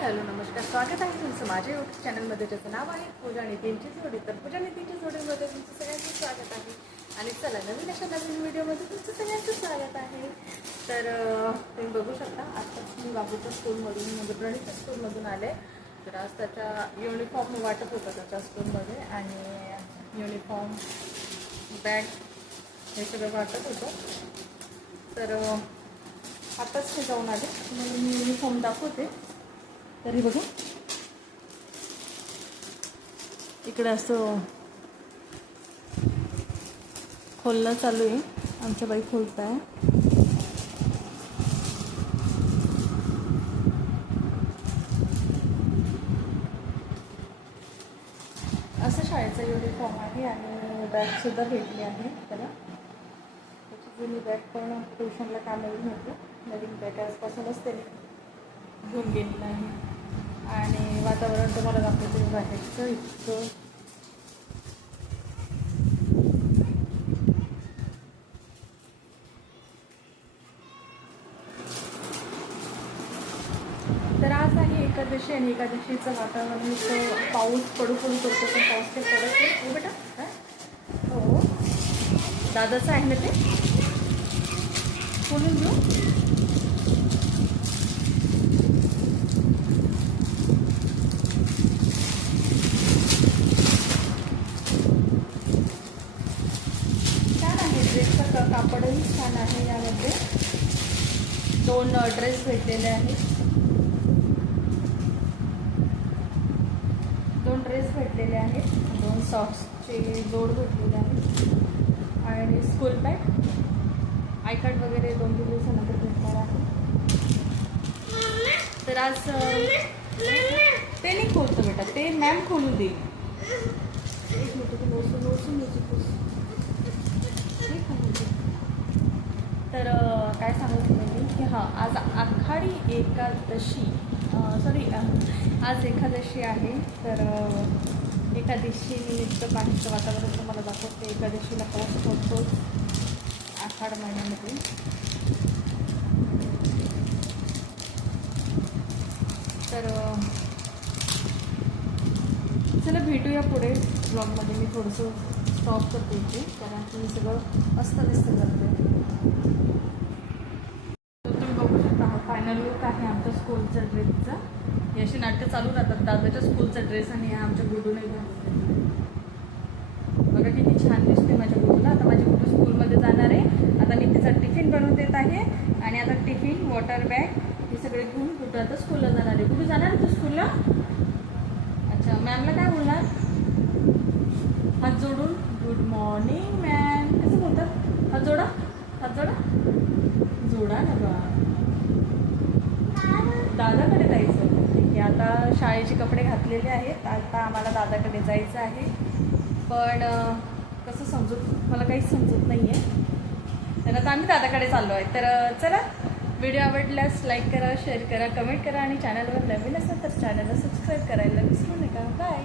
Hello नमस्कार. स्वागत आहे तुमचं माझ्या यूट्यूब चॅनलमध्ये ज्याचं नाव आहे पूजा नितीनची जोडी तर पूजा नितीनची जोडीमध्ये तुमचं सगळ्यांचं स्वागत आहे. आणि चला नवीन अशा नवीन व्हिडिओमध्ये तुमचं सगळ्यांचं स्वागत आहे. तर तुम्ही बघू शकता आत्ताच मी बाबूच्या स्कूलमधून म्हणजे प्रणित स्कूलमधून आले. तर आज त्याच्या युनिफॉर्म वाटत होतं त्याच्या स्कूलमध्ये. आणि युनिफॉर्म बॅग हे सगळं वाटत होतं. तर आत्ताच आताच मी जाऊन आले. म्हणून मी युनिफॉर्म दाखवते. तरी बघा. इकडे असं खोलणं चालू आहे. आमच्या बाई खोलत आहे असं शाळेचा युनिफॉर्म आहे आणि बॅगसुद्धा भेटली आहे त्याला. त्याची जुनी बॅग पण ट्युशनला कामाला होती. नवीन बॅग आजपासूनच त्याने घेऊन गेलेलं आहे. आणि वातावरण तुम्हाला दाखवते बाहेरचं इतकं तर आज आहे एकादशी आणि एकादशीचं वातावरण इथं पाऊस पडू पडू करतो पण पाऊस ते पडत नाही. हो बेटा? काय हो. दादाचं आहे ना ते? बोलून घेऊ छान आहे ड्रेसचं क कापडही छान आहे यामध्ये. दोन ड्रेस भेटलेले आहेत. दोन ड्रेस भेटलेले आहेत. दोन सॉक्सचे जोड भेटलेले आहेत. आणि स्कूल बॅग आयकार्ड वगैरे दोन तीन दिवसानंतर भेटणार आहे. तर आज ते नाही खोलतं बेटा ते मॅम खोलू देईल एक मिनिट ते मोसून मोसून म्युझिक नाही खोलू दे. तर काय सांगत होते मी म्हणजे की हां आज आखाडी एकादशी सॉरी आज एकादशी आहे. तर एकादशी निमित्त बाहेरचं वातावरण तुम्हाला दाखवते. एकादशीला पाऊस पडतो आखाड महिन्यामध्ये. तर चला भेटूया पुढे ब्लॉगमध्ये मी थोडंसं स्टॉप करते इथे कारण की मी सगळं अस्तव्यस्त करते. तर तुम्ही बघू शकता हा फायनल लुक आहे आमच्या स्कूलच्या ड्रेसचा हे असे नाट्य चालू राहतात. दादाच्या स्कूलचा ड्रेस आणि हा आमच्या गुडूने घालून बघा किती छान दिसते माझ्या गुडूला. आता माझी गुडू स्कूलमध्ये जाणार आहे. आता मी तिचा टिफिन बनवून देत आहे. आणि आता टिफिन वॉटर बॅग हे सगळे घेऊन गुडू आता स्कूलला जाणार आहे. गुडू जाणार तू स्कूलला अच्छा मॅमला काय बोलणार हात जोडून गुड मॉर्निंग मॅम कसं बोलतात हात जोडा. हात जोडा. जोडा ना बा. दादाकडे जायचं. ठीक आहे आता शाळेचे कपडे घातलेले आहेत. आता आम्हाला दादाकडे जायचं आहे. पण कसं समजत मला काहीच समजत नाही आहे तर आता आम्ही दादाकडे चाललो आहे. तर चला व्हिडिओ आवडल्यास लाईक करा शेअर करा कमेंट करा आणि चॅनलवर नवीन असेल तर चॅनलला सबस्क्राईब करायला विसरू नका. बाय